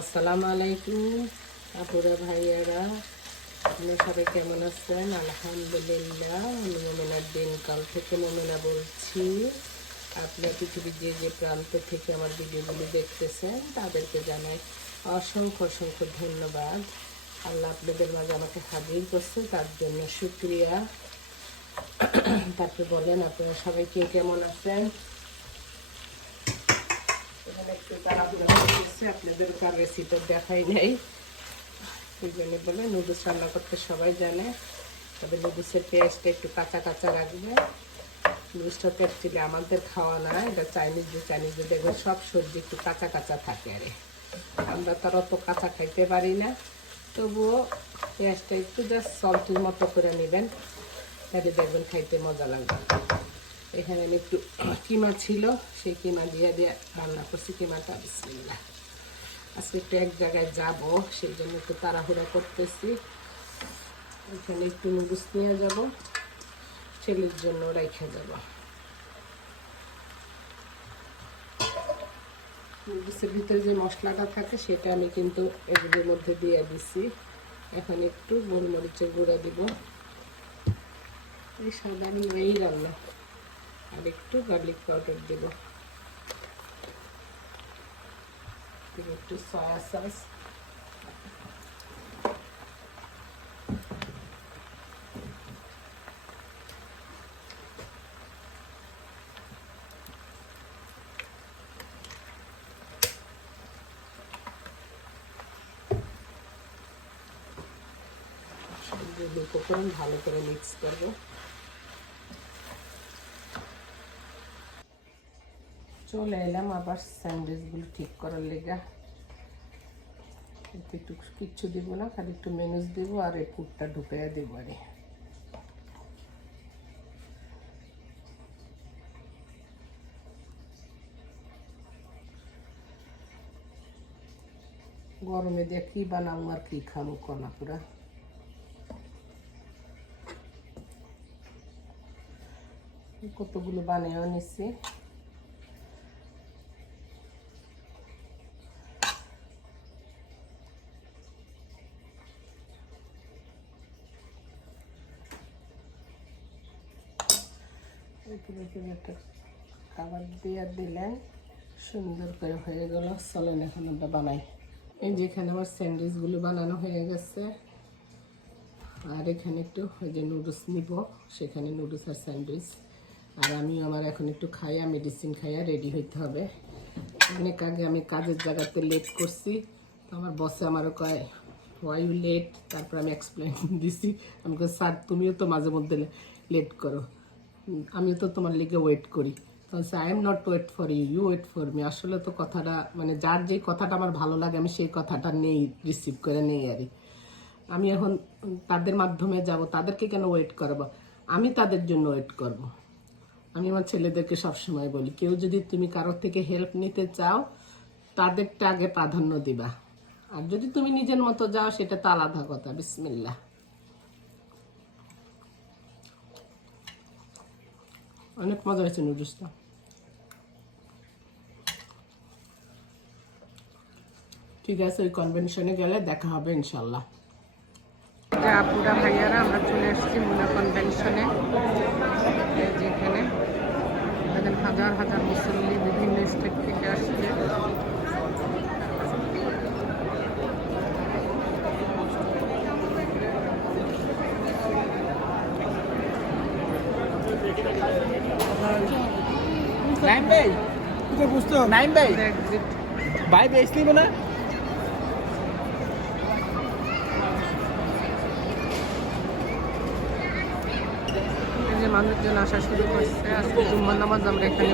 আসসালামু আলাইকুম আপুরা, ভাইয়ারা। আপনারা সবাই কেমন আছেন? আলহামদুলিল্লাহ, আমি মোমেনার দিনকাল থেকে মোমেনা বলছি। আপনার পৃথিবীর যে যে প্রান্ত থেকে আমার ভিডিওগুলি দেখতেছেন, তাদেরকে জানাই অসংখ্য অসংখ্য ধন্যবাদ। আল্লাহ আপনাদের মাঝে আমাকে হাজির করছে, তার জন্য শুক্রিয়া। তারপরে বলেন, আপনারা সবাই কে কেমন আছেন? এখানে একটু তাড়াহুড়া করে দিচ্ছি, আপনাদের কার রেসিপি দেখাই নাই ওই জন্য বলে নুডলস রান্না করতে সবাই জানে তবে নুডলসের পেঁয়াজটা একটু কাঁচা কাঁচা রাখবে নুডলসটা তো অ্যাকচুয়ালি আমাদের খাওয়া না এটা চাইনিজ যে চাইনিজদের দেখবে সব সবজি একটু কাঁচা কাঁচা থাকে আরে আমরা তো আর অত কাঁচা খাইতে পারি না তবুও পেঁয়াজটা একটু জাস্ট সল্টের মতো করে নেবেন তাহলে দেখবেন খাইতে মজা লাগবে এখানে আমি একটু কিমা ছিল, সেই কিমা দিয়ে দিয়ে রান্না করছি, কিমাটা বিসমিল্লাহ। আজকে একটু এক জায়গায় যাব, সেই জন্য একটু তাড়াহুড়া করতেছি। এখানে একটু নুডলস নিয়ে যাব, ছেলের জন্য রেখে যাব। নুডলসের ভিতরে যে মশলাটা থাকে, সেটা আমি কিন্তু এগুলোর মধ্যে দিয়ে দিছি। এখন একটু গোলমরিচের গুঁড়া দিব। এই সাদা এই রান্না। আর একটু গার্লিক পাউডার দেব দেব একটু সয়া সস সবগুলো উপকরণ ভালো করে মিক্স করব চলে এলাম, আবার স্যান্ডউইচগুলো ঠিক করার লেগা। একটু কিচ্ছু দিব না, খালি একটু মেনুস দিব আর এই পুরটা ঢুকাইয়া দেবো আরে গরমে দিয়ে কি বানাবো আর কি খাব কলা পুরা। কতগুলো বানিয়েও নিচ্ছি এখানে একটা খাবার দিয়ে দিলেন। সুন্দর করে হয়ে গেল। চলেন এখন আমরা বানাই। এই যে এখানে আমার স্যান্ডউইচগুলো বানানো হয়ে গেছে। আর এখানে একটু ওই যে নুডলস নিব। সেখানে নুডলস আর স্যান্ডউইচ আর আমি আমার এখন একটু খাইয়া মেডিসিন খাইয়া রেডি হইতে হবে। অনেক আগে আমি কাজের জায়গাতে লেট করছি। তো আমার বসে আমারও কয় ওয়াই ইউ লেট তারপর আমি এক্সপ্লেন দিছি। আমি স্যার তুমিও তো মাঝে মধ্যে লেট করো। আমিও তো তোমার লিগে ওয়েট করি। I am not wait for you you wait for me আসলে তো কথাটা মানে যার যেই কথাটা আমার ভালো লাগে, আমি সেই কথাটা নেই রিসিভ করে নেই আরই আমি এখন তাদের মাধ্যমে যাব, তাদেরকে কেন ওয়েট করব? আমি তাদের জন্য ওয়েট করব। আমি আমার ছেলেদেরকে সবসময় বলি, কেউ যদি তুমি কারোর থেকে হেল্প নিতে চাও তাদেরটা আগে প্রাধান্য দিবা। আর যদি তুমি নিজের মতো যাও, সেটা তো আলাদা কথা বিসমিল্লা অনেক মজা হয়েছে নুডলসটা। ঠিক আছে, ওই কনভেনশনে গেলে দেখা হবে ইনশাল্লাহ আপুরা ভাইয়ারা, আমরা চলে এসেছি মুনা কনভেনশনে যেখানে হাজার হাজার মুসল্লি বিভিন্ন স্টেট থেকে আসছে। নাইম ভাই? তুই বুঝতো নাইম ভাই? ভাই বেচলি না? যে মানুষজন আসা শুরু করছে আজকে জুম্মার নামাজ আমরা এখানে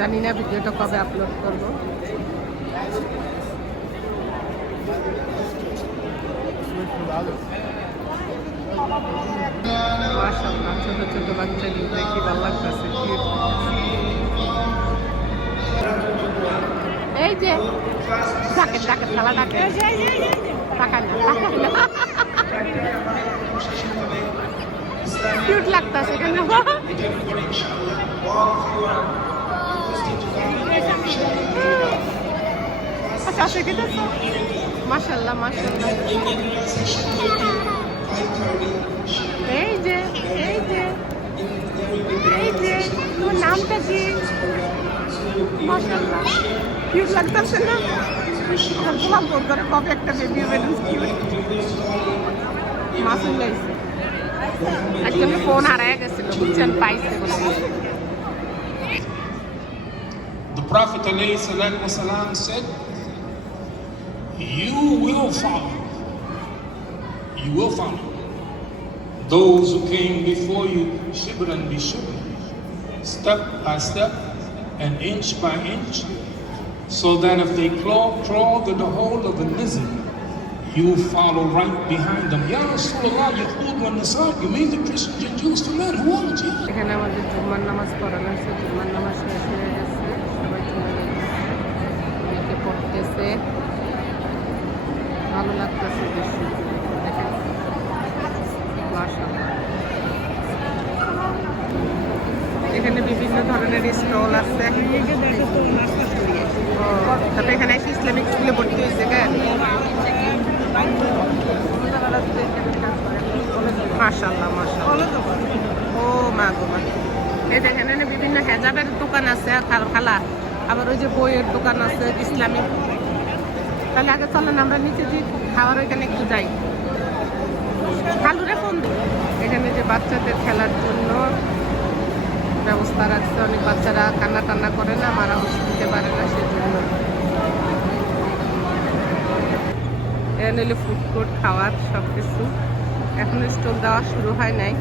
জানি না ভিডিওটা কবে আপলোড করব। মাশাআল্লাহ, ছোট ছোট বাচ্চাগুলো দেখি ভালো লাগতেছে এই যে ডাকে ডাকে খেলা ডাকে তাকান না তাকান লাগতেছে কেন? আচ্ছা আচ্ছা মাশাল্লাহ মাশাল্লাহ এই যে এই যে এই যে তোমার নামটা কি মাশাল্লাহ কিউট লাগতেছে না আমার গোলাম ফোন করে কবে একটা বেবি বেলুন কিউট মাসুম গাইছে আজকে আমি ফোন হারায় গেছিল বুঝছেন পাইছে বলে The Prophet ﷺ said, You will follow. You will follow. Those who came before you, shibran bi shibran, step by step and inch by inch, so that if they claw, crawl to the hole of the nizam, you follow right behind them. Ya Rasulullah, Yahud wa Nasar, you mean the Christians and Jews to men? Who are you? ধরনের stall আছে। তারপরে এখানে এসে Islamic স্কুলে ভর্তি হয়েছে কেন মাশাল্লাহ মাশাল্লাহ ও মা গো, মা এই দেখেন এখানে বিভিন্ন হেজাবের দোকান আছে, খাল, খালা। আবার ওই যে বইয়ের দোকান আছে ইসলামিক তাহলে আগে চলেন, আমরা নিচে যে খাওয়ার ওইখানে একটু যাই। খালুরে ফোন এখানে যে বাচ্চাদের খেলার জন্য ব্যবস্থা রাখছে। অনেক বাচ্চারা কান্না টান্না করে না, মারা দিতে পারে না সেজন্য। হলো ফুড খাওয়ার সব কিছু এখনও স্টল দেওয়া শুরু হয় নাই।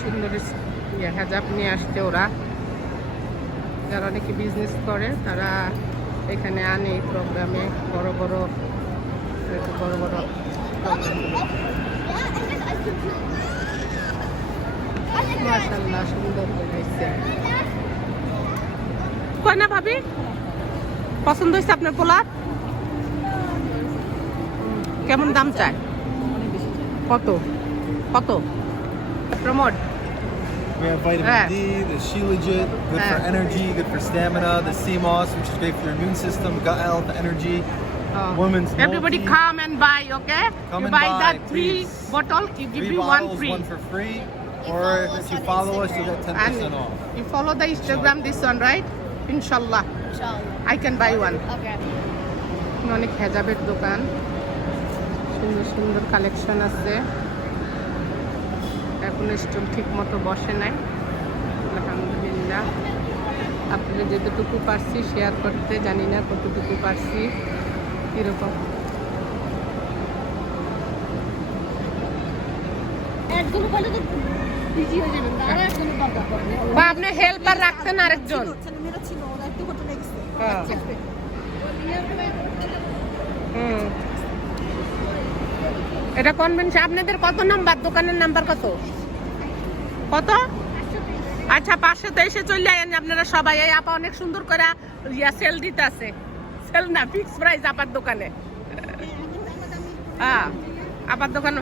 সুন্দর হেজাব নিয়ে আসছে ওরা। যারা অনেকে বিজনেস করে, তারা এখানে আনে প্রোগ্রামে বড় বড় বড় বড় মাশাল্লাহ সুন্দর হয়েছে কয় না ভাবি পছন্দ হয়েছে আপনার পোলার কেমন দাম চায় কত কত promote We have vitamin Yeah. D, the Shilajit, good for Yeah. energy, good for stamina, the sea moss, which is great for your immune system, gut health, energy. Women's Everybody multi- come and buy, okay? Come you and buy buy, that three please. bottle, you give Three you one free. one for free. Or if you follow us, you'll get 10% And off. you follow the Instagram, this one, right? Inshallah. Inshallah. I can buy one. Okay. অনেক হেজাবের দোকান সুন্দর সুন্দর collection আছে এখন stall ঠিক মতো বসে নাই আলহামদুলিল্লাহ আপনারা যেতটুকু পারছি শেয়ার করতে জানি না কতটুকু পারছি পড়বে বা আপনি হেল্পার রাখতেন আরেকজন। হ্যাঁ। হুম। এটা কনভেনশন আপনাদের কত নাম্বার? দোকানের নাম্বার কত? কত? আচ্ছা পাঁচশো তো এসে চলে আয়েন আপনারা সবাই। এই আপা অনেক সুন্দর করে ইয়া সেল দিতে আছে সেল না ফিক্স প্রাইস আপার দোকানে। হ্যাঁ আপার দোকান।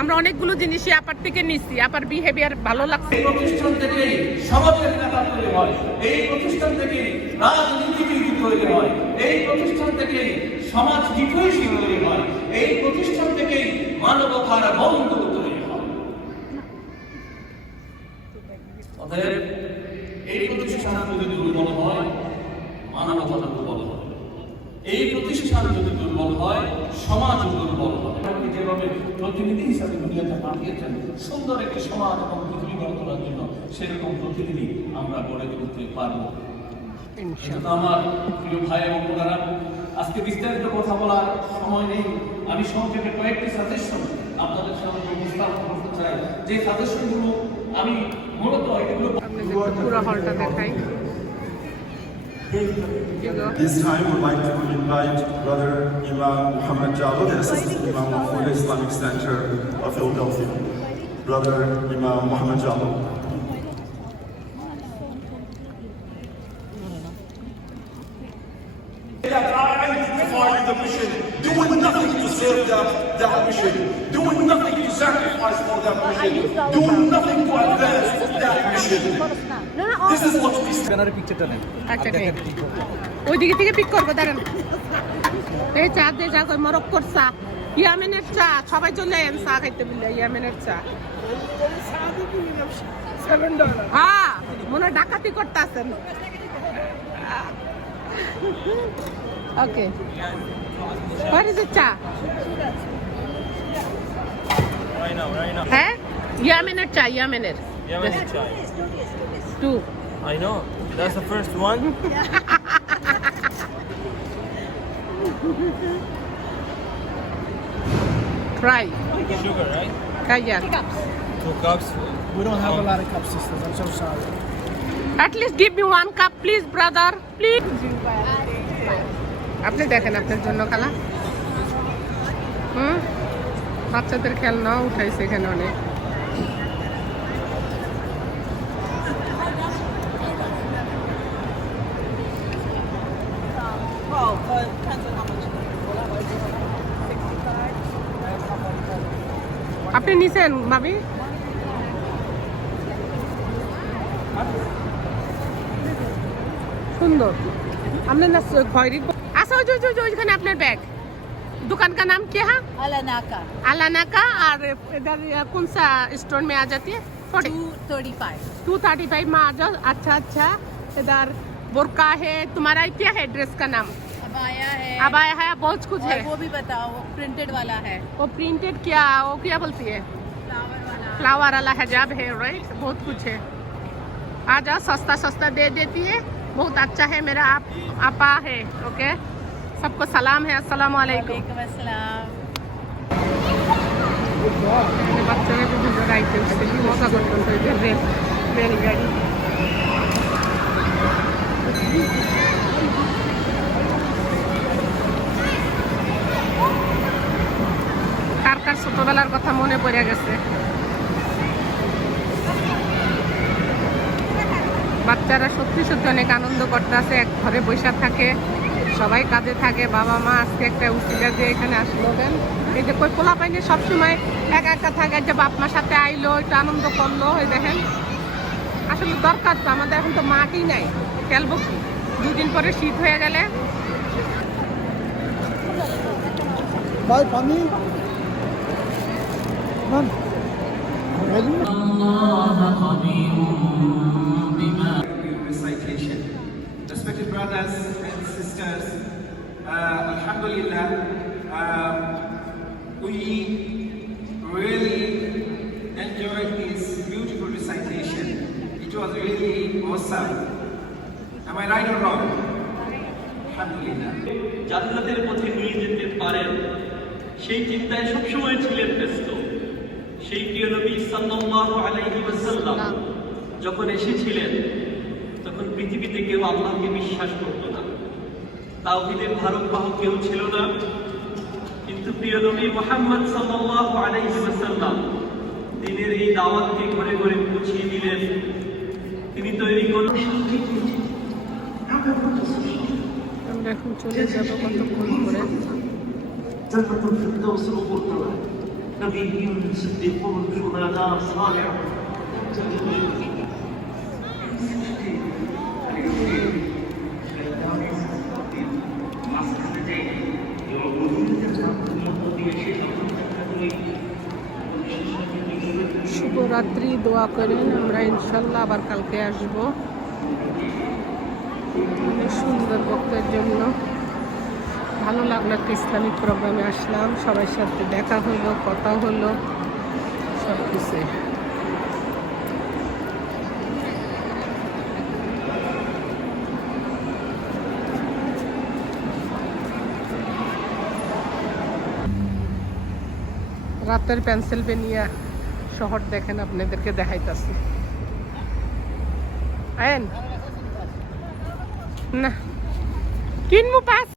আমরা অনেকগুলো জিনিসই আপার থেকে নিচ্ছি আপার বিহেভিয়ার ভালো লাগছে। এই প্রতিষ্ঠান থেকেই সমাজের নেতা তৈরি হয়। এই প্রতিষ্ঠান থেকেই রাজনীতিবিদ তৈরি হয়। এই প্রতিষ্ঠান থেকেই সমাজ হিতৈষী তৈরি হয়। এই প্রতিষ্ঠান থেকেই মানবতার বন্ধু তৈরি হয়। অতএব এই প্রতিষ্ঠান যদি দুর্বল হয়, মানবতা দুর্বল এই প্রতিষ্ঠান যদি দুর্বল হয় সমাজ দুর্বল হয় আপনি যেভাবে প্রতিনিধি হিসাবে দুনিয়াতে পাঠিয়েছেন সুন্দর একটি সমাজ এবং পৃথিবী গড়ে তোলার জন্য সেরকম প্রতিনিধি আমরা গড়ে তুলতে পারব। আমার প্রিয় ভাই এবং বোনেরা আজকে বিস্তারিত কথা বলার সময় নেই। আমি সংক্ষেপে কয়েকটি সাজেশন আপনাদের সামনে উপস্থাপন করতে চাই। যে সাজেশনগুলো আমি মূলত এগুলো পুরো হলটা দেখাই। This time, we'd like to invite Brother Imam Muhammad Jalal, the Assistant Imam for the Islamic Center of Philadelphia. Brother Imam Muhammad justifying the mission, doing nothing to serve that, that mission, doing nothing to sacrifice for that mission, doing nothing to advance that mission. This is what we ব্যানারের পিকচারটা নেন। আচ্ছা ঠিক ওইদিকে থেকে pick করব দাঁড়ান। এই চা দে যা কই মরক্কোর চা। ইয়ামেনের চা সবাই চলে আয়েন চা খাইতে বললে ইয়ামেনের চা। হ্যাঁ মনে হয় ডাকাতি করতেছেন। ওকে। হোয়াট ইজ চা? হ্যাঁ? ইয়ামেনের চা ইয়ামেনের। Two I know. That's the first one. Try Sugar, right? খাইয়া Two cups. We don't have a lot of cup sisters. I'm so sorry. At least give me one cup, please, brother. Please. আপনি দেখেন আপনার জন্য খালা হুম বাচ্চাদের খেলনাও উঠাইছে এখানে অনেক নিছেন ভাবি সুন্দর আপনার না খয়রি আচ্ছা ওই যে- ওই যে- ওইখানে আপনার ব্যাগ दुकान का नाम क्या है Alanaka, अलाना का और इधर कौन सा स्टोर में आ जाती है 235. टू थर्टी फाइव में आ जाओ अच्छा अच्छा इधर बुरका है तुम्हारा क्या है ड्रेस का नाम अबाया है अब आया है बहुत कुछ और है वो भी बताओ वो प्रिंटेड वाला है वो प्रिंटेड क्या वो क्या बोलती है फ्लावर वाला हिजाब है राइट बहुत कुछ है आ जाओ सस्ता सस्ता दे देती है बहुत अच्छा है मेरा आप आपा है ओके सबको सलाम है अस्सलाम वालेकुम वालेकुम अस्सलाम এখানে বাচ্চারা বিভিন্ন গাড়িতে উঠছে কি মজা করতেছে ওই যে রেল রেলগাড়ি কার কার ছোটবেলার কথা মনে পড়ে গেছে বাচ্চারা সত্যি সত্যি অনেক আনন্দ করতে আছে এক ঘরে বসে থাকে সবাই কাজে থাকে বাবা মা আজকে একটা উচিলা দিয়ে এখানে আসলো কেন? এই যে কই পোলা পাইনি সবসময় একা একা থাকে যে বাপ মার সাথে আইলো একটু আনন্দ করল ওই দেখেন। আসলে দরকার তো আমাদের এখন তো মাটি নাই খেলব কি দুদিন পরে শীত হয়ে গেলে। Respected brothers and sisters, uh, Alhamdulillah, uh, we really enjoyed this beautiful recitation. It was really awesome. Am I right or wrong? জান্নাতের পথে নিয়ে যেতে পারেন সেই চিন্তায় সবসময় ছিলেন ব্যস্ত সেই প্রিয় নবী সাল্লাল্লাহু যখন এসেছিলেন তখন পৃথিবীতে কেউ আল্লাহকে বিশ্বাস করত না তাওহীদের ধারক বাহক কেউ ছিল না কিন্তু প্রিয় নবী মুহাম্মদ সাল্লাল্লাহু আলাইহি ওয়াসাল্লাম দিনের এই দাওয়াতকে ঘরে ঘরে পৌঁছিয়ে দিলেন তিনি তৈরি করলেন আমরা এখন চলে যাবো কতক্ষণ করে جنة الفردوس الأخرى نبيين صديقون شهداء صالحون শুভরাত্রি, দোয়া করেন, আমরা ইনশাল্লাহ আবার কালকে আসব। অনেক সুন্দর বক্তের জন্য। ভালো লাগল, একটা ইসলামিক প্রোগ্রামে আসলাম। সবার সাথে দেখা হলো, কথা হলো সব কিছু রাতের পেনসিলভেনিয়া শহর দেখেন আপনাদেরকে দেখাইতেছি। আয়েন। না। কিনবো পাস